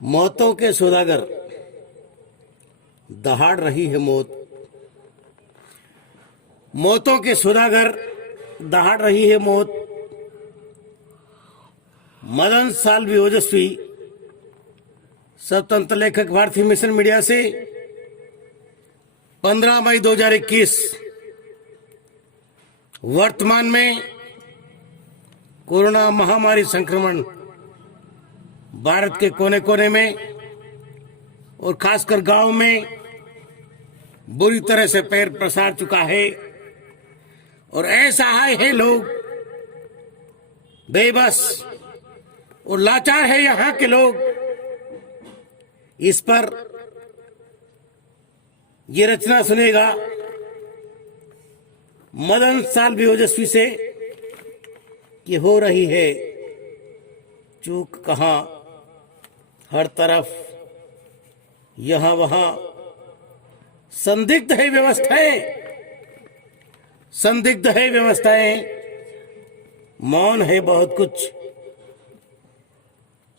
मौतों के सौदागर, दहाड़ रही है मौत। मौतों के सौदागर, दहाड़ रही है मौत। मदन साल्वी ओजस्वी, स्वतंत्र लेखक, भारतीय मिशन मीडिया से 15 मई 2021। वर्तमान में कोरोना महामारी संक्रमण भारत के कोने कोने में और खासकर गांव में बुरी तरह से पैर पसार चुका है और ऐसा है लोग बेबस और लाचार है यहाँ के लोग। इस पर ये रचना सुनेगा मदन साल्वी ओजस्वी से कि हो रही है चूक कहां, हर तरफ यहां वहां संदिग्ध है व्यवस्थाएं, संदिग्ध है व्यवस्थाएं, मौन है बहुत कुछ।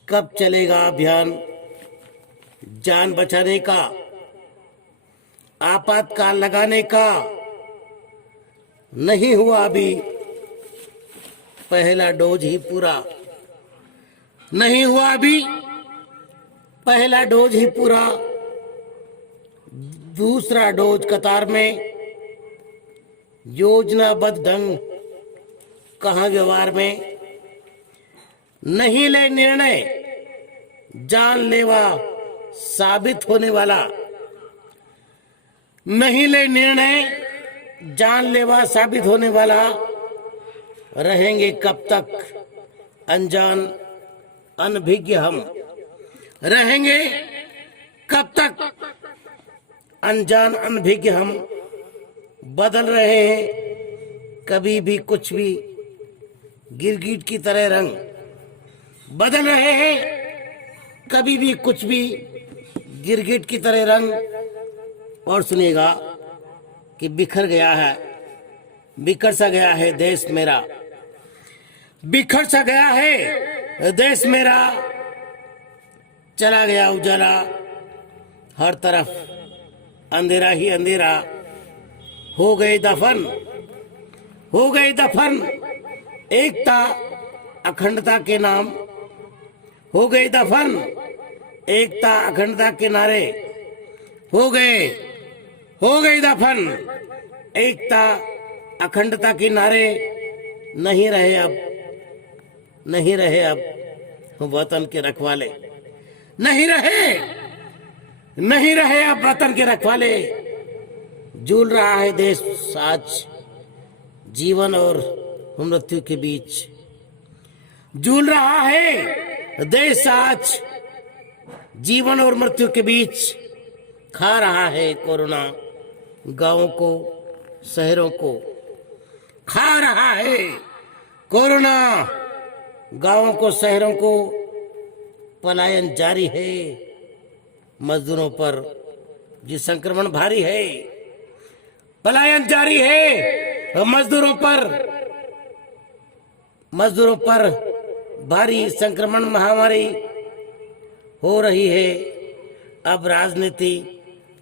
कब चलेगा अभियान जान बचाने का, आपातकाल लगाने का? नहीं हुआ अभी पहला डोज ही पूरा, नहीं हुआ अभी पहला डोज ही पूरा। दूसरा डोज कतार में, योजनाबद्ध ढंग कहां व्यवहार में? नहीं ले निर्णय जानलेवा साबित होने वाला, नहीं ले निर्णय जानलेवा साबित होने वाला। रहेंगे कब तक अनजान अनभिज्ञ हम, रहेंगे कब तक अनजान अनभिज्ञ हम। बदल रहे हैं कभी भी कुछ भी गिरगिट की तरह रंग, बदल रहे हैं कभी भी कुछ भी गिरगिट की तरह रंग। और सुनिएगा कि बिखर गया है, बिखर सा गया है देश मेरा, बिखर सा गया है देश मेरा। चला गया उजाला, हर तरफ अंधेरा ही अंधेरा। हो गए दफन, हो गए दफन एकता अखंडता के नाम, हो गए दफन एकता अखंडता के नारे। हो गए दफन एकता अखंडता के नारे। नहीं रहे अब, नहीं रहे अब वतन के रखवाले, नहीं रहे, नहीं रहे अब वतन के रखवाले। झूल रहा है देश आज जीवन और मृत्यु के बीच, झूल रहा है देश आज जीवन और मृत्यु के बीच। खा रहा है कोरोना गांवों को, शहरों को, खा रहा है कोरोना गांवों को, शहरों को। पलायन जारी है मजदूरों पर जी संक्रमण भारी है, पलायन जारी है मजदूरों पर, मजदूरों पर भारी संक्रमण महामारी हो रही है। अब राजनीति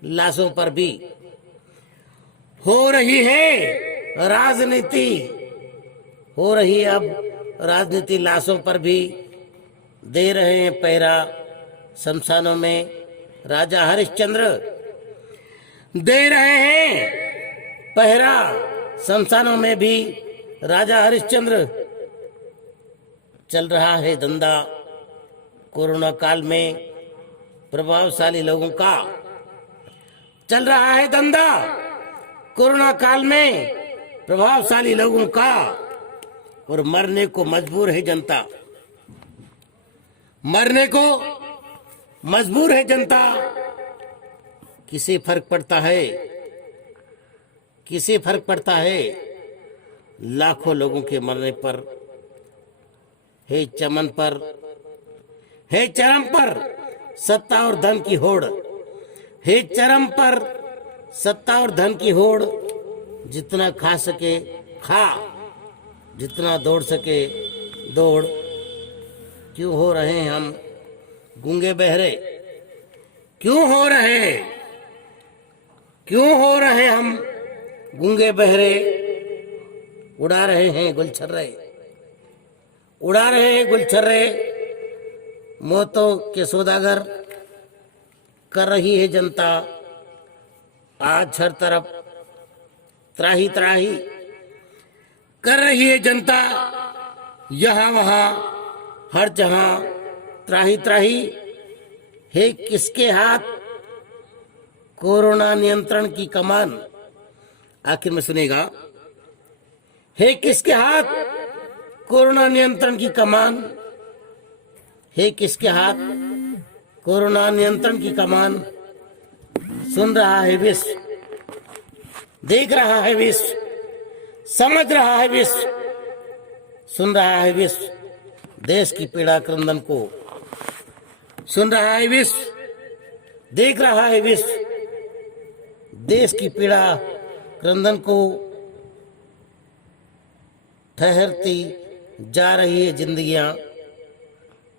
लाशों पर भी हो रही है, राजनीति हो रही है। अब राजनीति लाशों पर भी दे रहे हैं पहरा। शमशानों में राजा हरिश्चंद्र दे रहे हैं पहरा, शमशानों में भी राजा हरिश्चंद्र। चल रहा है धंधा कोरोना काल में प्रभावशाली लोगों का, चल रहा है धंधा कोरोना काल में प्रभावशाली लोगों का। और मरने को मजबूर है जनता, मरने को मजबूर है जनता। किसे फर्क पड़ता है, किसे फर्क पड़ता है लाखों लोगों के मरने पर? है चमन पर, है चरम पर सत्ता और धन की होड़, है चरम पर सत्ता और धन की होड़। जितना खा सके खा, जितना दौड़ सके दौड़। क्यों हो रहे हैं हम गूंगे बहरे क्यों हो रहे हम गूंगे बहरे, उड़ा रहे हैं गुलछर्रे, मौतों के सौदागर कर रही है जनता, आज हर तरफ त्राही त्राही कर रही है जनता, यहाँ वहाँ हर जहां त्राही त्राही है। किसके हाथ कोरोना नियंत्रण की कमान, आखिर में सुनेगा, है किसके हाथ कोरोना नियंत्रण की कमान, है किसके हाथ कोरोना नियंत्रण की कमान। सुन रहा है विश्व, देख रहा है विश्व, समझ रहा है विश्व, सुन रहा है विश्व देश की पीड़ा क्रंदन को, सुन रहा है विश्व, देख रहा है विश्व देश की पीड़ा क्रंदन को। ठहरती जा रही है जिंदगियां,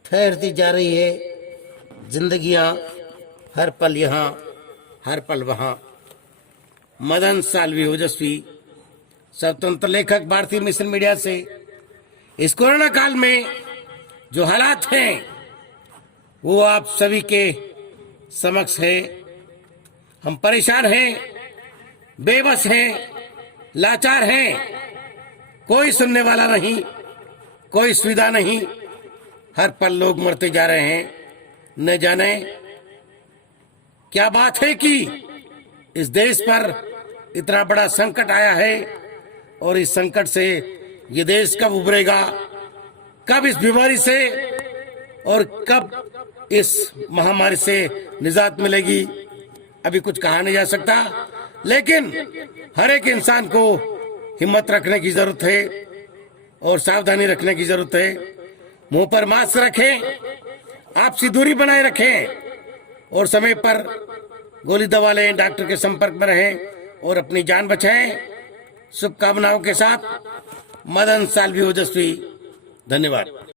ठहरती जा रही है जिंदगियां, हर पल यहाँ हर पल वहाँ। मदन साल्वी ओजस्वी, स्वतंत्र लेखक, भारतीय मिशन मीडिया से। इस कोरोना काल में जो हालात हैं वो आप सभी के समक्ष है। हम परेशान हैं, बेबस हैं, लाचार हैं, कोई सुनने वाला नहीं, कोई सुविधा नहीं, हर पल लोग मरते जा रहे हैं। न जाने क्या बात है कि इस देश पर इतना बड़ा संकट आया है और इस संकट से ये देश कब उभरेगा, कब इस बीमारी से और कब इस महामारी से निजात मिलेगी, अभी कुछ कहा नहीं जा सकता। लेकिन हर एक इंसान को हिम्मत रखने की जरूरत है और सावधानी रखने की जरूरत है। मुंह पर मास्क रखें, आपसी दूरी बनाए रखें और समय पर गोली दवा लें, डॉक्टर के संपर्क में रहें और अपनी जान बचाएं। शुभकामनाओं के साथ मदन साल्वी ओजस्वी, धन्यवाद।